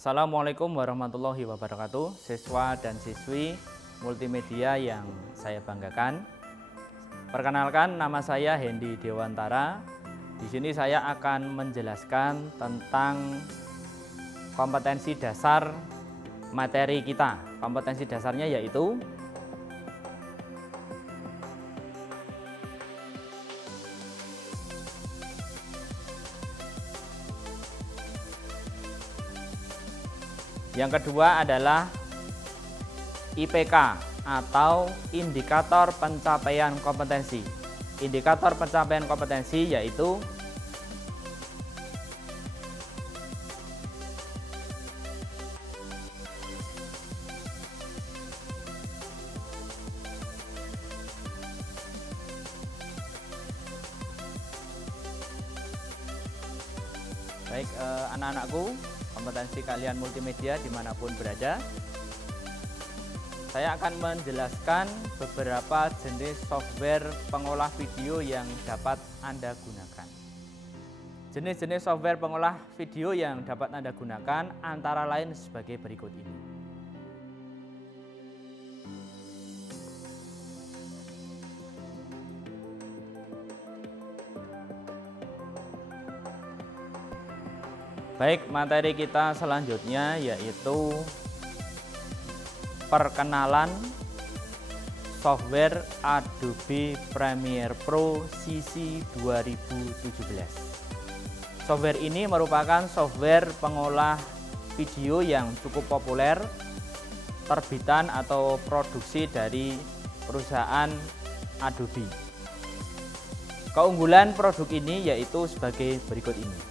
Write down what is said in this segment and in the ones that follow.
Assalamualaikum warahmatullahi wabarakatuh, siswa dan siswi multimedia yang saya banggakan. Perkenalkan, nama saya Hendy Dewantara. Di sini saya akan menjelaskan tentang kompetensi dasar materi kita. Kompetensi dasarnya yaitu yang kedua adalah IPK atau indikator pencapaian kompetensi. Indikator pencapaian kompetensi yaitu baik anak-anakku, kompetensi kalian multimedia dimanapun berada. Saya akan menjelaskan beberapa jenis software pengolah video yang dapat Anda gunakan. Jenis-jenis software pengolah video yang dapat Anda gunakan antara lain sebagai berikut ini. Baik, materi kita selanjutnya yaitu perkenalan software Adobe Premiere Pro CC 2017. Software ini merupakan software pengolah video yang cukup populer, terbitan atau produksi dari perusahaan Adobe. Keunggulan produk ini yaitu sebagai berikut ini.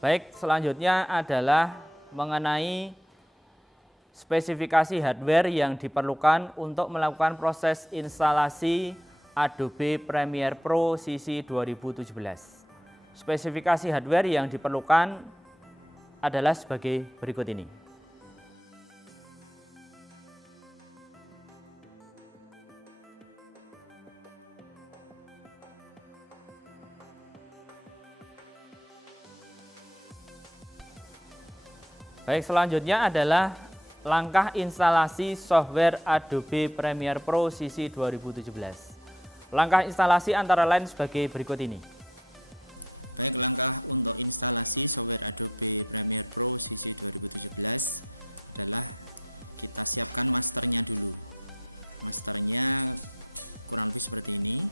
Baik, selanjutnya adalah mengenai spesifikasi hardware yang diperlukan untuk melakukan proses instalasi Adobe Premiere Pro CC 2017. Spesifikasi hardware yang diperlukan adalah sebagai berikut ini. Baik, selanjutnya adalah langkah instalasi software Adobe Premiere Pro CC 2017. Langkah instalasi antara lain sebagai berikut ini. Baik, langkah untuk instalasi software Adobe Premiere Pro CC 2017 adalah kita siapkan masternya dulu. Masternya kurang lebih seperti ini.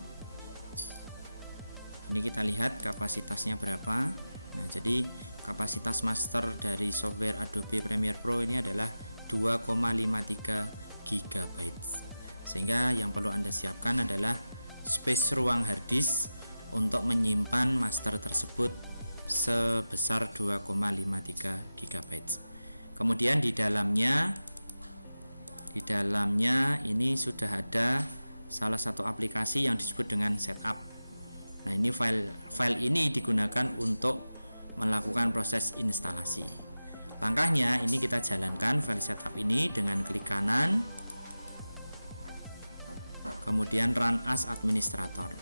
Ini kita lihat kapasitasnya berapa. Nah, jadi kapasitas master dari software Adobe Premiere Pro ini adalah 2,53 GB. Sehingga yang perlu Anda siapkan adalah space ruang hard disk untuk menyimpan master tersebut sebesar 2,53 GB. Kemudian di dalamnya ini sudah ada salah satu aplikasi yang disebut dengan setup. Nah, ini file ini digunakan untuk melakukan proses instalasi. Langkahnya ini kita jalankan file setup ini dengan klik kanan, kemudian run as administrator.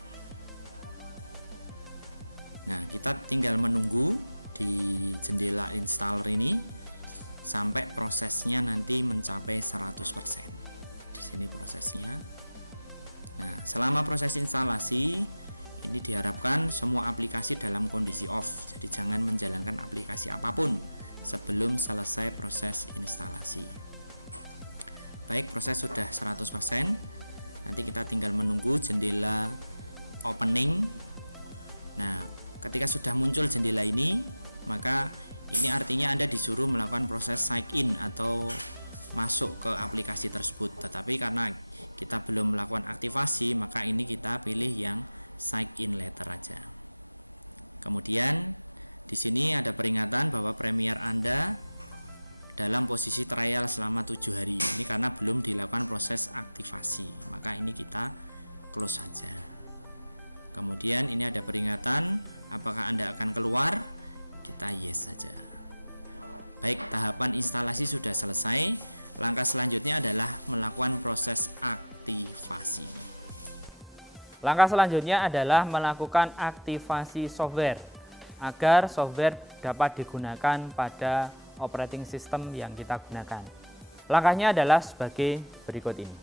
Nah, kita tinggal menunggu di jendela installer ini sampai prosesnya nanti mencapai 100%. Di sini prosesnya. Nah, selama proses instalasi ini diharapkan semua aplikasi dalam kondisi off, jadi jangan menjalankan aplikasi apapun sebelum selesai proses instalasi. Baik, proses sudah 100%. Nanti kita tinggal menunggu jendela opening. Nah, ketika sudah muncul jendela ini, maka ini artinya Anda disuruh melakukan proses sign in atau masuk ke aplikasi tersebut. Tetapi karena kita belum melakukan aktivasi, maka ini kita pilih yang sign in letter aja. Kemudian di sini ada peringatan bahwa Premiere Anda dalam posisi trial selama 7 hari. Ini karena belum dilakukan proses aktivasi, maka ini kita close saja. Kemudian ini ada peringatan Apakah Anda akan keluar? Kita yes saja. Baik, tahapan instalasi sudah selesai. Langkah selanjutnya adalah melakukan proses aktivasi. Langkah selanjutnya adalah melakukan aktivasi software agar software dapat digunakan pada operating system yang kita gunakan. Langkahnya adalah sebagai berikut ini.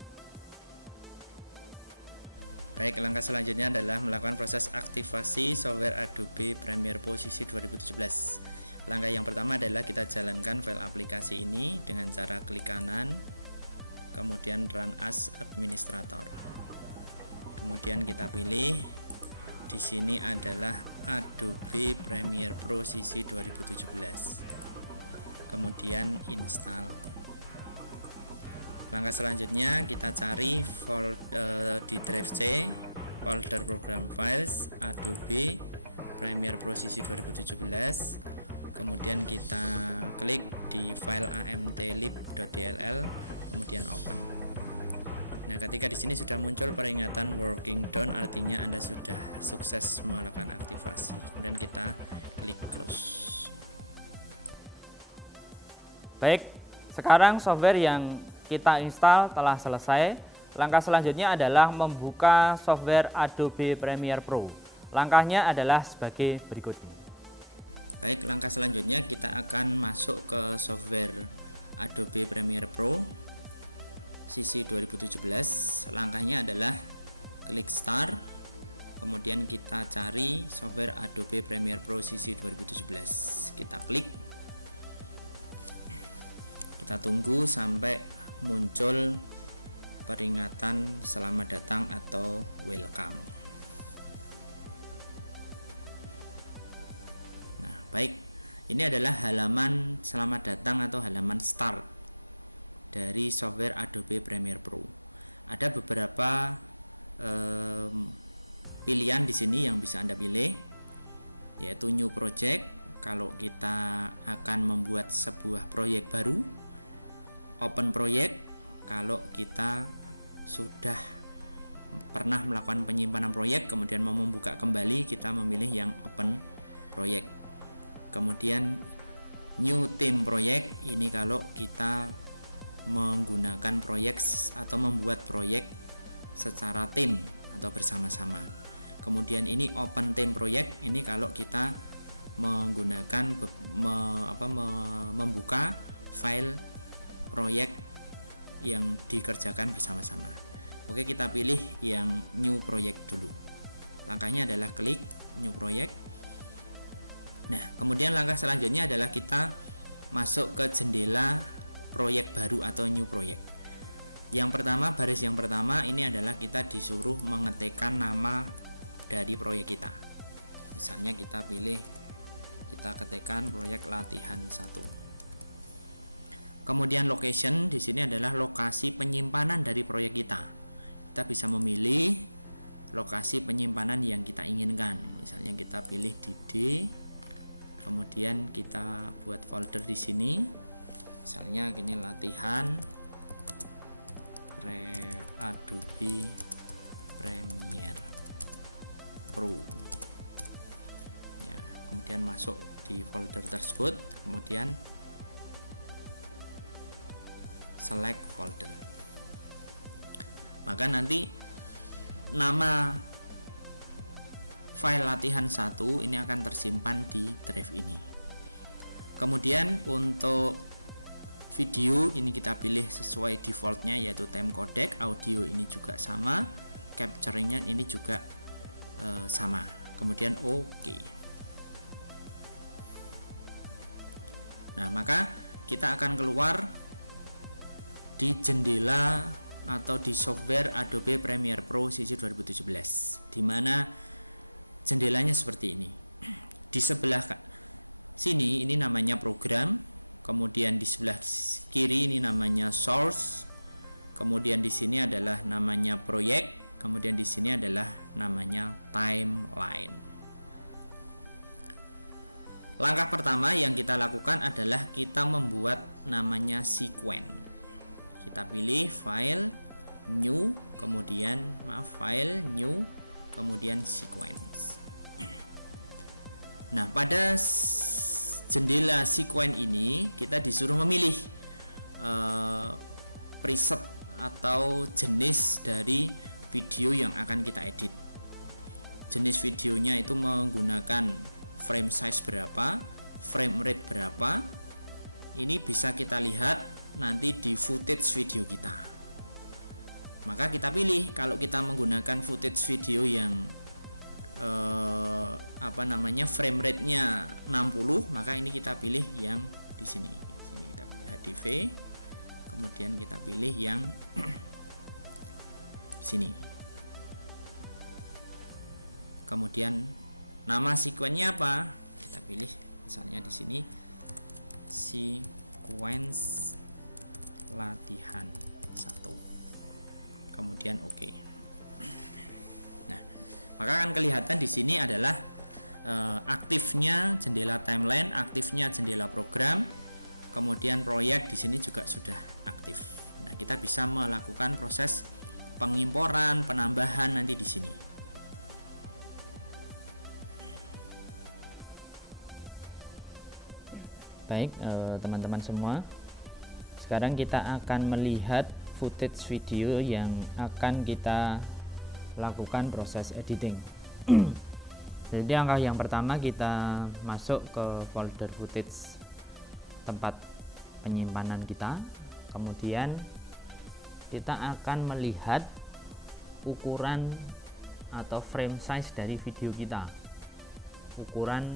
Baik, langkah selanjutnya adalah melakukan proses aktivasi software Adobe Premiere Pro CC 2017. Langkah yang pertama adalah kita jalankan file aplikasi ini dengan cara klik kanan, kemudian Run as Administrator. Kemudian kita pilih di sini adalah Adobe Premiere Pro CC 2017. Kemudian install. Langkah selanjutnya kita cari di drive C, folder program files Adobe Premiere Pro CC 2017. Kemudian kita klik di file amtlib.dll, kemudian open. Nah, ketika di sini sudah muncul peringatan working done, artinya Anda sudah sukses melakukan aktivasi. Kemudian kita klik close. Baik, sekarang software yang kita install telah selesai. Langkah selanjutnya adalah membuka software Adobe Premiere Pro. Langkahnya adalah sebagai berikut ini. Baik, langkah selanjutnya kita akan masuk ke software Adobe Premiere Pro CC 2017. Langkahnya adalah klik start, kemudian kita cari software Adobe Premiere Pro CC 2017. Kita klik, kita tunggu sampai muncul peringatan selamat datang atau welcome. Nah, baik, ini adalah halaman selamat datang atau halaman start dari software Adobe Premiere Pro. Ada beberapa pilihan di sini yang bisa Anda pilih, yaitu new project kalau kita akan membuat sebuah proyek baru, open project kalau kita sudah pernah melakukan penyimpanan proyek kemudian mau membuka kembali, kita memilih yang open project. Kemudian new team project, ini kalau kita menggunakan proyek atau membuat proyek secara tim atau bersama-sama. Kemudian ini open team project, ini kalau kita menggunakan membuka file proyek yang dikerjakan bersama-sama. Oke, kita pilih yang new project dulu. Langkahnya adalah klik new project. Nah, kemudian langkah selanjutnya adalah kita masuk ke jendela proyek baru atau new project. Yang pertama, baris yang pertama ini adalah kita disuruh mengetikkan nama dari proyek kita. Misalnya kita ketikkan proyek latihan 1. Kemudian location di sini adalah lokasi penyimpanan dari proyek kita. Kita bisa memilih lokasi penyimpanan yang kita inginkan. Misalnya kita pilih di D. Kemudian kita buat folder di sini. Misalnya gini, latihan Adobe Premiere Pro. Ya, kemudian masuk di folder tersebut, kemudian select folder. Maka nanti nama file latihan 1 ini akan tersimpan di drive ini. Kemudian untuk video ini kita pilih sesuai defaultnya, yaitu time codec. Audio ini juga sama, capturingnya ini juga sama. Kemudian OK. Nah, maka kita akan keluar di jendela atau di software Adobe Premiere Pro CC 2017, di mana jendelanya seperti ini. Di sebelah sini ini namanya program, kemudian di sebelah kiri ini namanya source, kemudian di sini adalah namanya proyek, kemudian di sini adalah namanya timeline. Langkah pertama yang kita lakukan adalah kita membuat namanya sequence. Kita pilih file new, kemudian file new, kemudian sequence. Nah, pada jendela sequence ini kita disuruh memilih preset atau jenis dari video yang akan kita edit. Jenis videonya itu menggunakan frame size berapa, frame rate berapa. Ini bisa kita lihat nanti di footage video kita. Maka kita pilih, kalau kita menggunakan footage video yang frame rate-nya 60, maka ini kita pilih yang di sini. Sini kita pilih HDV, kemudian kita pilih yang sini. Kemudian nama sequence-nya apa? Kita pilih misalnya di sini sequence latihan 1. Kemudian oke. Nah, maka akan kelihatan di sini adalah aktifnya jendela timeline, aktifnya jendela program, kemudian proyek di sini juga sudah aktif. Nah, kita bisa melakukan proses pengimporan, penambahan nanti di sini. Baik, teman-teman semua, sekarang kita akan melihat footage video yang akan kita lakukan proses editing. Jadi langkah yang pertama, kita masuk ke folder footage tempat penyimpanan kita. Kemudian kita akan melihat ukuran atau frame size dari video kita, ukuran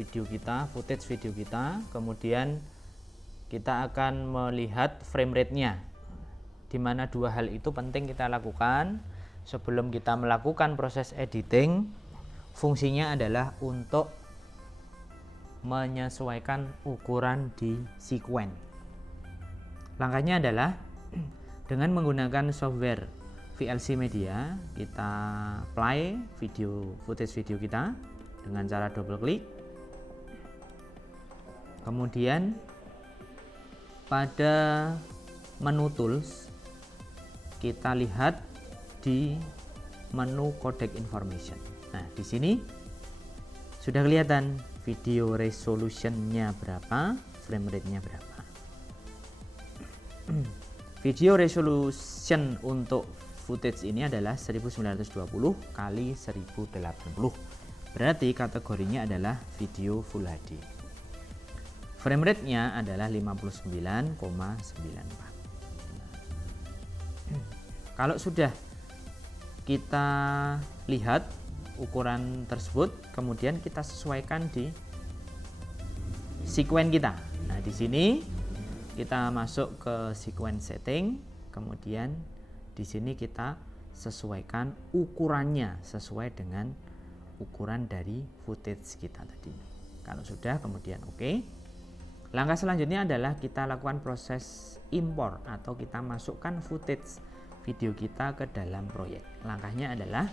video kita, footage video kita. Kemudian kita akan melihat frame rate-nya, di mana dua hal itu penting kita lakukan sebelum kita melakukan proses editing. Fungsinya adalah untuk menyesuaikan ukuran di sequence. Langkahnya adalah dengan menggunakan software VLC Media, kita play footage video kita dengan cara double klik. Kemudian pada menu tools kita lihat di menu codec information. Nah, di sini sudah kelihatan video resolutionnya berapa, frame rate-nya berapa. Video resolution untuk footage ini adalah 1920 kali 1080. Berarti kategorinya adalah video Full HD. Frame rate-nya adalah 59,94. Kalau sudah kita lihat ukuran tersebut, kemudian kita sesuaikan di sequence kita. Nah, di sini kita masuk ke sequence setting, kemudian di sini kita sesuaikan ukurannya sesuai dengan ukuran dari footage kita tadi. Kalau sudah, kemudian oke. Langkah selanjutnya adalah kita lakukan proses import atau kita masukkan footage video kita ke dalam proyek. Langkahnya adalah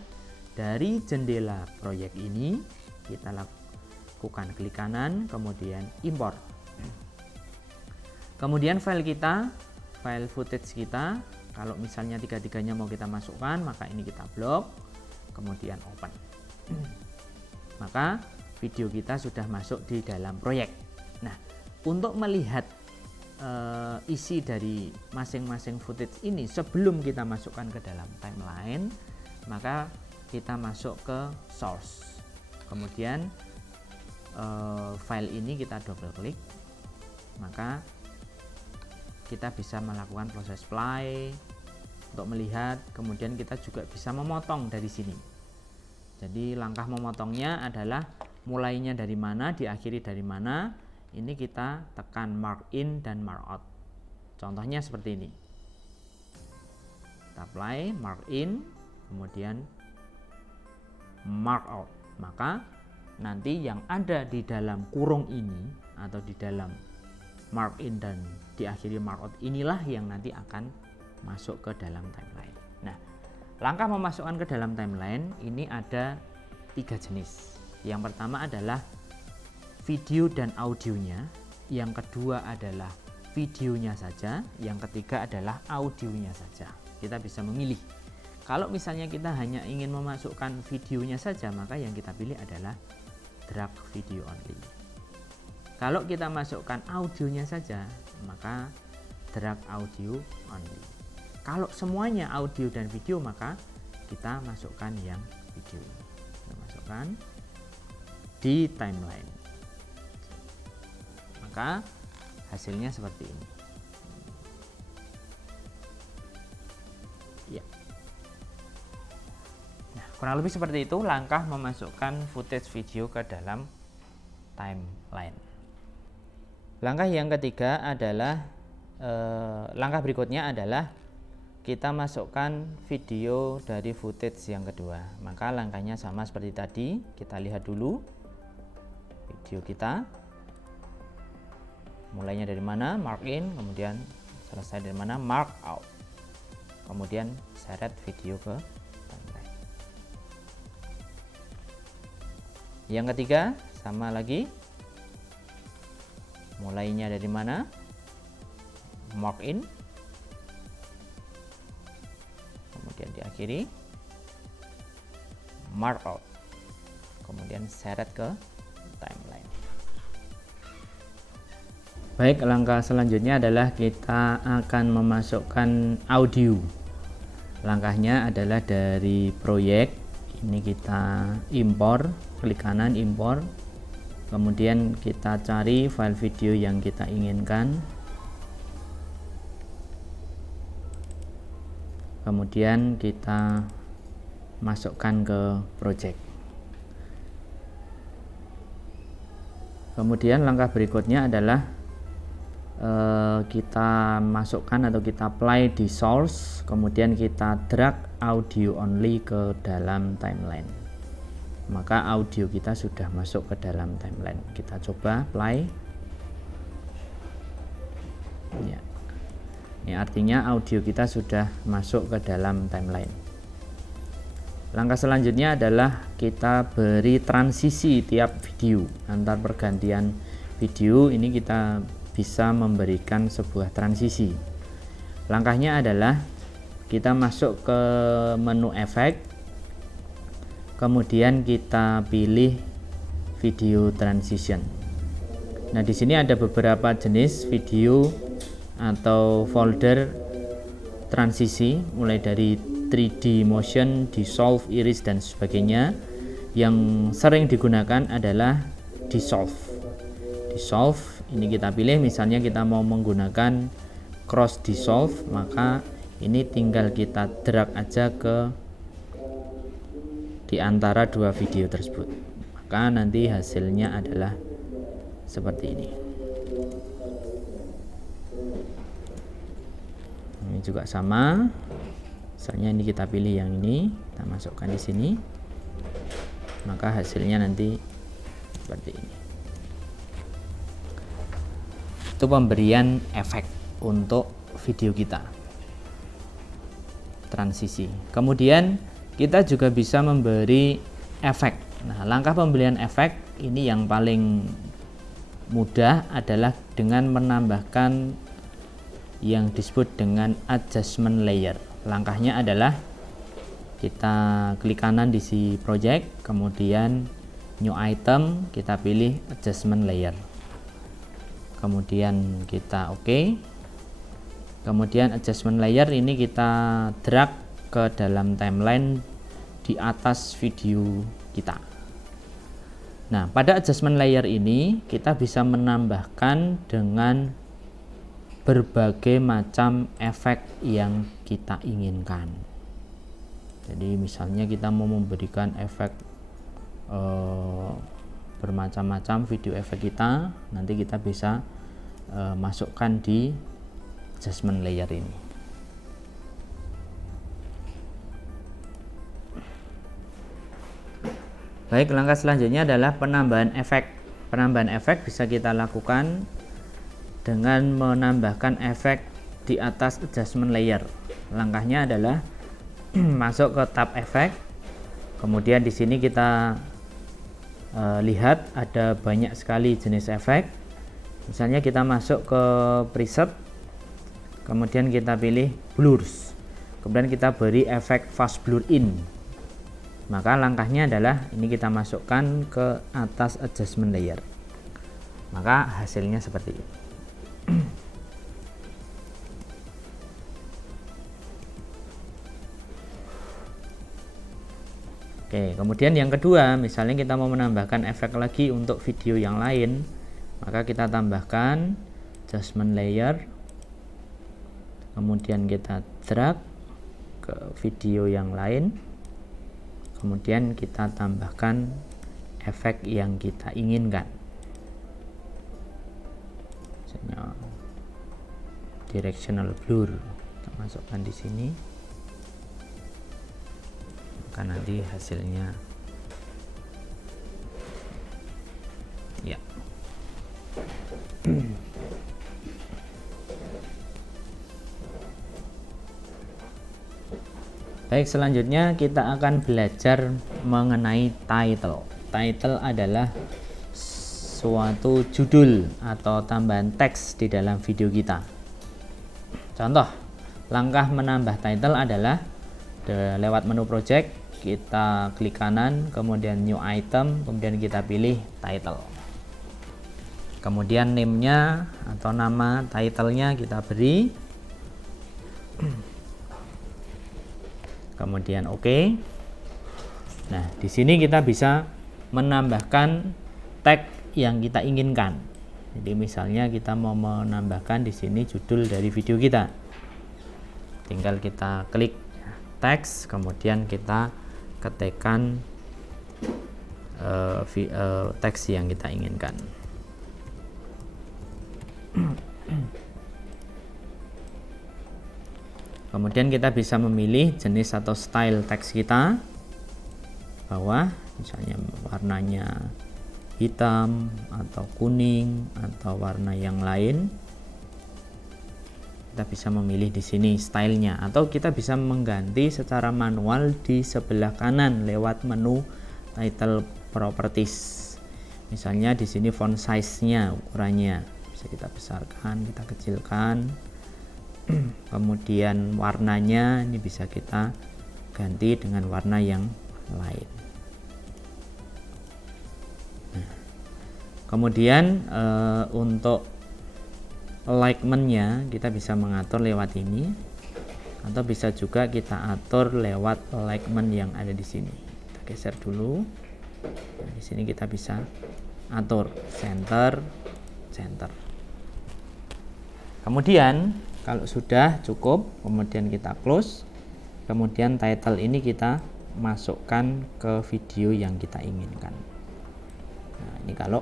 dari jendela proyek ini kita lakukan klik kanan, kemudian import. Kemudian file footage kita, kalau misalnya tiga-tiganya mau kita masukkan, maka ini kita blok, kemudian open. Maka video kita sudah masuk di dalam proyek. Nah, untuk melihat isi dari masing-masing footage ini sebelum kita masukkan ke dalam timeline, maka kita masuk ke source, kemudian file ini kita double klik, maka kita bisa melakukan proses play untuk melihat. Kemudian kita juga bisa memotong dari sini. Jadi langkah memotongnya adalah mulainya dari mana, diakhiri dari mana. Ini kita tekan mark in dan mark out. Contohnya seperti ini. Kita play, mark in, kemudian mark out. Maka nanti yang ada di dalam kurung ini atau di dalam mark in dan diakhiri mark out inilah yang nanti akan masuk ke dalam timeline. Nah, langkah memasukkan ke dalam timeline ini ada 3 jenis. Yang pertama adalah video dan audionya, yang kedua adalah videonya saja, yang ketiga adalah audionya saja. Kita bisa memilih. Kalau misalnya kita hanya ingin memasukkan videonya saja, maka yang kita pilih adalah drag video only. Kalau kita masukkan audionya saja, maka drag audio only. Kalau semuanya audio dan video, maka kita masukkan yang video. Kita masukkan di timeline. Maka hasilnya seperti ini. Ya. Nah, kurang lebih seperti itu langkah memasukkan footage video ke dalam timeline. Langkah yang ketiga adalah langkah berikutnya adalah kita masukkan video dari footage yang kedua. Maka langkahnya sama seperti tadi. Kita lihat dulu video kita. Mulainya dari mana? Mark in, kemudian selesai dari mana? Mark out. Kemudian seret video ke timeline. Yang ketiga sama lagi. Mulainya dari mana? Mark in, kemudian diakhiri mark out, kemudian seret ke timeline. Baik, langkah selanjutnya adalah kita akan memasukkan audio. Langkahnya adalah dari proyek ini kita impor, klik kanan impor, kemudian kita cari file video yang kita inginkan, kemudian kita masukkan ke project. Kemudian langkah berikutnya adalah kita masukkan atau kita apply di source, kemudian kita drag audio only ke dalam timeline. Maka audio kita sudah masuk ke dalam timeline. Kita coba play. Ya. Ini artinya audio kita sudah masuk ke dalam timeline. Langkah selanjutnya adalah kita beri transisi tiap video. Antar pergantian video ini kita bisa memberikan sebuah transisi. Langkahnya adalah kita masuk ke menu efek, kemudian kita pilih video transition. Nah, di sini ada beberapa jenis video atau folder transisi, mulai dari 3D motion, dissolve, iris dan sebagainya. Yang sering digunakan adalah dissolve. Dissolve ini kita pilih, misalnya kita mau menggunakan cross dissolve, maka ini tinggal kita drag aja ke di antara dua video tersebut, maka nanti hasilnya adalah seperti ini. Ini juga sama, misalnya ini kita pilih yang ini, kita masukkan di sini, maka hasilnya nanti seperti ini. Itu pemberian efek untuk video kita, transisi. Kemudian kita juga bisa memberi efek. Nah, langkah pemberian efek ini yang paling mudah adalah dengan menambahkan yang disebut dengan adjustment layer. Langkahnya adalah kita klik kanan di si project, kemudian new item, kita pilih adjustment layer, kemudian kita oke. Kemudian adjustment layer ini kita drag ke dalam timeline di atas video kita. Nah, pada adjustment layer ini kita bisa menambahkan dengan berbagai macam efek yang kita inginkan. Jadi misalnya kita mau memberikan efek bermacam-macam video efek kita, nanti kita bisa masukkan di adjustment layer ini. Baik, langkah selanjutnya adalah penambahan efek. Penambahan efek bisa kita lakukan dengan menambahkan efek di atas adjustment layer. Langkahnya adalah masuk ke tab efek, kemudian di sini kita lihat ada banyak sekali jenis efek. Misalnya kita masuk ke preset, kemudian kita pilih blurs, kemudian kita beri efek fast blur in. Maka langkahnya adalah ini kita masukkan ke atas adjustment layer. Maka hasilnya seperti ini. Oke, kemudian yang kedua, misalnya kita mau menambahkan efek lagi untuk video yang lain, maka kita tambahkan adjustment layer, kemudian kita drag ke video yang lain, kemudian kita tambahkan efek yang kita inginkan. Misalnya directional blur, kita masukkan di sini. Maka nanti hasilnya ya. Baik, selanjutnya kita akan belajar mengenai title. Title adalah suatu judul atau tambahan teks di dalam video kita. Contoh, langkah menambah title adalah lewat menu project, kita klik kanan, kemudian new item, kemudian kita pilih title. Kemudian name-nya atau nama title-nya kita beri. Kemudian oke. Nah, di sini kita bisa menambahkan tag yang kita inginkan. Jadi misalnya kita mau menambahkan di sini judul dari video kita. Tinggal kita klik teks, kemudian kita ketikkan teks yang kita inginkan. Kemudian kita bisa memilih jenis atau style teks kita, bahwa misalnya warnanya hitam atau kuning atau warna yang lain. Kita bisa memilih di sini stylenya, atau kita bisa mengganti secara manual di sebelah kanan lewat menu title properties. Misalnya di sini font size-nya, ukurannya bisa kita besarkan, kita kecilkan. Kemudian warnanya ini bisa kita ganti dengan warna yang lain. Nah, kemudian untuk alignment-nya kita bisa mengatur lewat ini, atau bisa juga kita atur lewat alignment yang ada di sini. Kita geser dulu. Nah, di sini kita bisa atur center. Kemudian kalau sudah cukup, kemudian kita close. Kemudian title ini kita masukkan ke video yang kita inginkan. Nah, ini kalau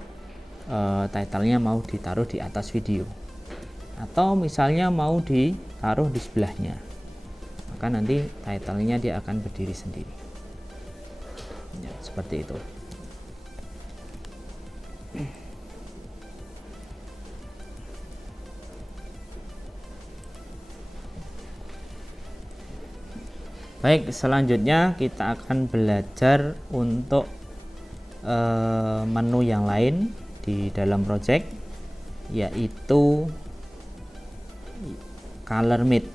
title-nya mau ditaruh di atas video, atau misalnya mau ditaruh di sebelahnya, maka nanti title-nya dia akan berdiri sendiri ya, seperti itu. Baik, selanjutnya kita akan belajar untuk menu yang lain di dalam project, yaitu color mate.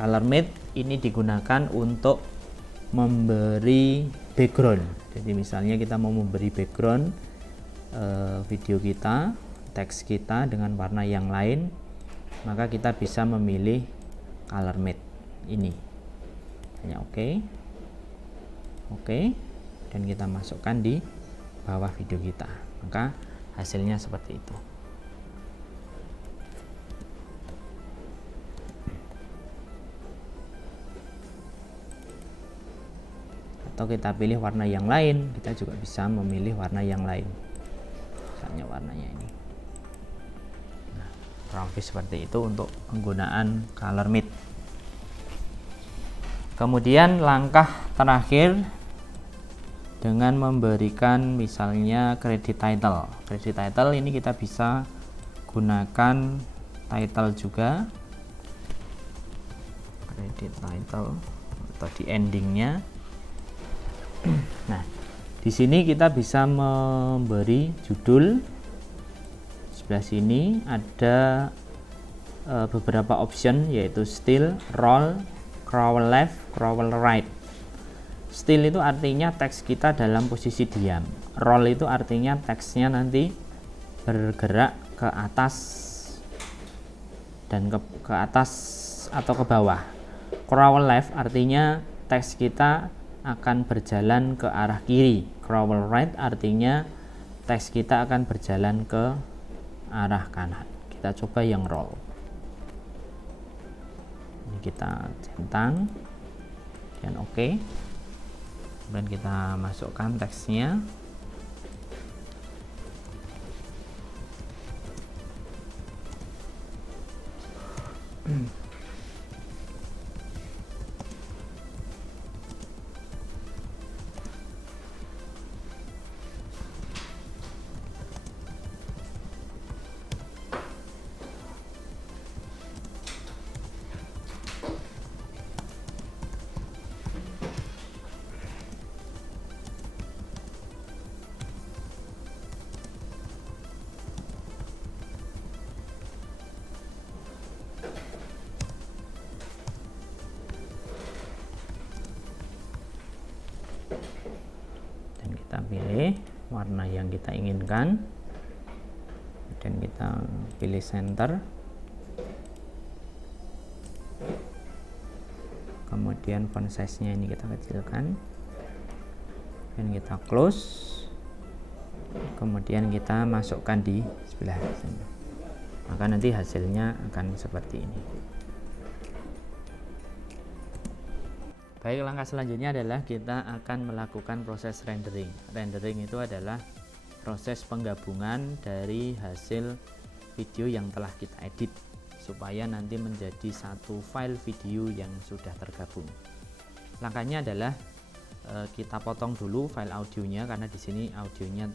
Color mate ini digunakan untuk memberi background. Jadi misalnya kita mau memberi background video kita, teks kita dengan warna yang lain, maka kita bisa memilih color mate ini. Hanya oke, dan kita masukkan di bawah video kita, maka hasilnya seperti itu. Atau kita pilih warna yang lain, kita juga bisa memilih warna yang lain, misalnya warnanya ini. Nah, kurang lebih seperti itu untuk penggunaan color mate. Kemudian langkah terakhir dengan memberikan misalnya credit title. Credit title ini kita bisa gunakan title juga, credit title atau di endingnya. Nah, di sini kita bisa memberi judul. Sebelah sini ada beberapa option, yaitu still, roll, scroll left, scroll right. Still itu artinya teks kita dalam posisi diam. Roll itu artinya teksnya nanti bergerak ke atas dan ke atas atau ke bawah. Crawl left artinya teks kita akan berjalan ke arah kiri. Crawl right artinya teks kita akan berjalan ke arah kanan. Kita coba yang roll. Ini kita centang dan oke. Kemudian kita masukkan teksnya. Kita pilih warna yang kita inginkan dan kita pilih center, kemudian font size nya ini kita kecilkan dan kita close, kemudian kita masukkan di sebelah sini, maka nanti hasilnya akan seperti ini. Baik, langkah selanjutnya adalah kita akan melakukan proses rendering. Rendering itu adalah proses penggabungan dari hasil video yang telah kita edit supaya nanti menjadi satu file video yang sudah tergabung. Langkahnya adalah kita potong dulu file audionya karena di sini audionya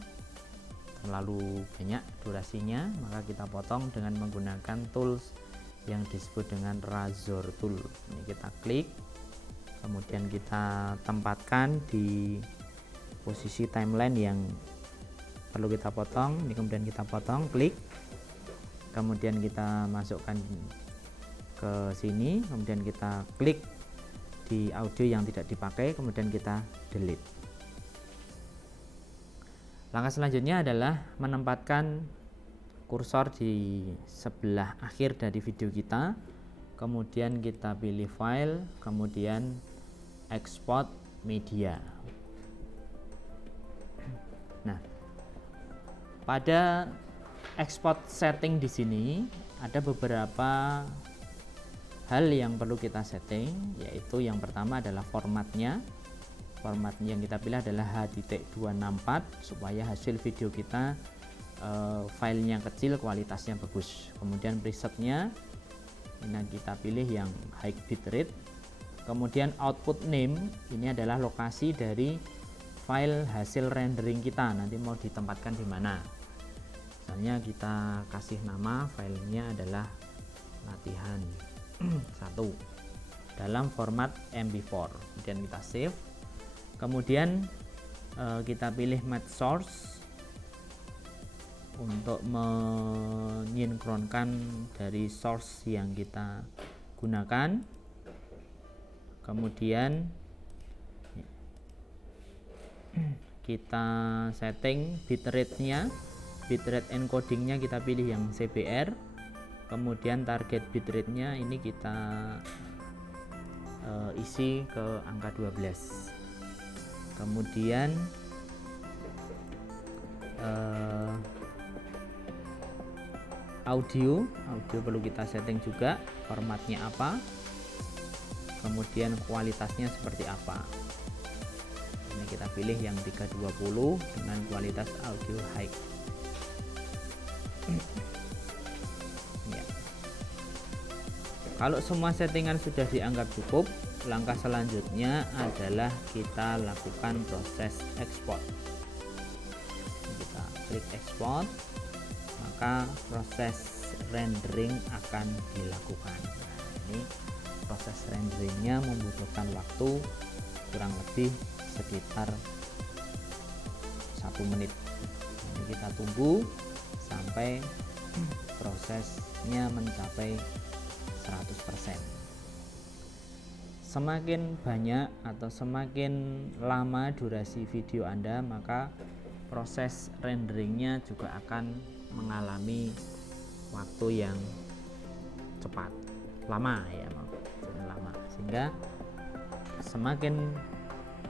terlalu banyak durasinya, maka kita potong dengan menggunakan tools yang disebut dengan razor tool. Ini kita klik, kemudian kita tempatkan di posisi timeline yang perlu kita potong. Ini kemudian kita potong, klik, kemudian kita masukkan ke sini, kemudian kita klik di audio yang tidak dipakai, kemudian kita delete. Langkah selanjutnya adalah menempatkan kursor di sebelah akhir dari video kita, kemudian kita pilih file, kemudian export media. Nah, pada export setting di sini ada beberapa hal yang perlu kita setting, yaitu yang pertama adalah formatnya. Format yang kita pilih adalah H.264 supaya hasil video kita filenya kecil, kualitasnya bagus. Kemudian presetnya ini kita pilih yang high bitrate. Kemudian output name ini adalah lokasi dari file hasil rendering kita, nanti mau ditempatkan di mana. Misalnya kita kasih nama filenya adalah latihan 1 dalam format MP4, kemudian kita save. Kemudian kita pilih match source untuk mensinkronkan dari source yang kita gunakan. Kemudian kita setting bitrate-nya, bitrate encoding-nya kita pilih yang CBR. Kemudian target bitrate-nya ini kita isi ke angka 12. Kemudian audio perlu kita setting juga, formatnya apa, kemudian kualitasnya seperti apa. Ini kita pilih yang 320 dengan kualitas audio high. Ya. Kalau semua settingan sudah dianggap cukup, langkah selanjutnya adalah kita lakukan proses ekspor. Kita klik ekspor, maka proses rendering akan dilakukan. Nah, ini proses renderingnya membutuhkan waktu kurang lebih sekitar 1 menit. Ini kita tunggu sampai prosesnya mencapai 100%. semakin banyak atau semakin lama durasi video Anda, maka proses renderingnya juga akan mengalami waktu yang cepat, lama ya, lama. Sehingga semakin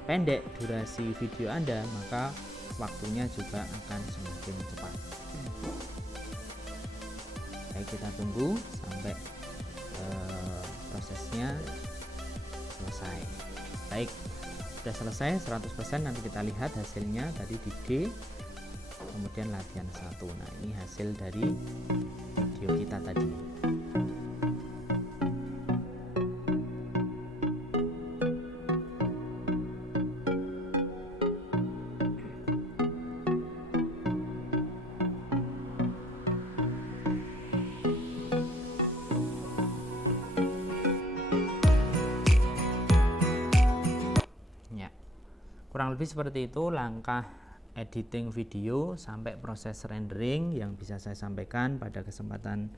pendek durasi video Anda, maka waktunya juga akan semakin cepat. Baik, kita tunggu sampai prosesnya selesai. Baik, sudah selesai 100%. Nanti kita lihat hasilnya tadi di D, kemudian latihan 1. Nah, ini hasil dari video kita tadi. Kurang lebih seperti itu langkah editing video sampai proses rendering yang bisa saya sampaikan pada kesempatan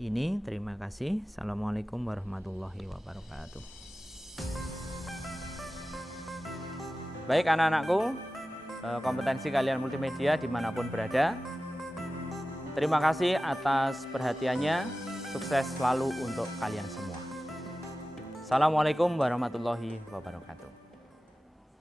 ini. Terima kasih. Assalamualaikum warahmatullahi wabarakatuh. Baik anak-anakku, kompetensi kalian multimedia dimanapun berada, terima kasih atas perhatiannya. Sukses selalu untuk kalian semua. Assalamualaikum warahmatullahi wabarakatuh.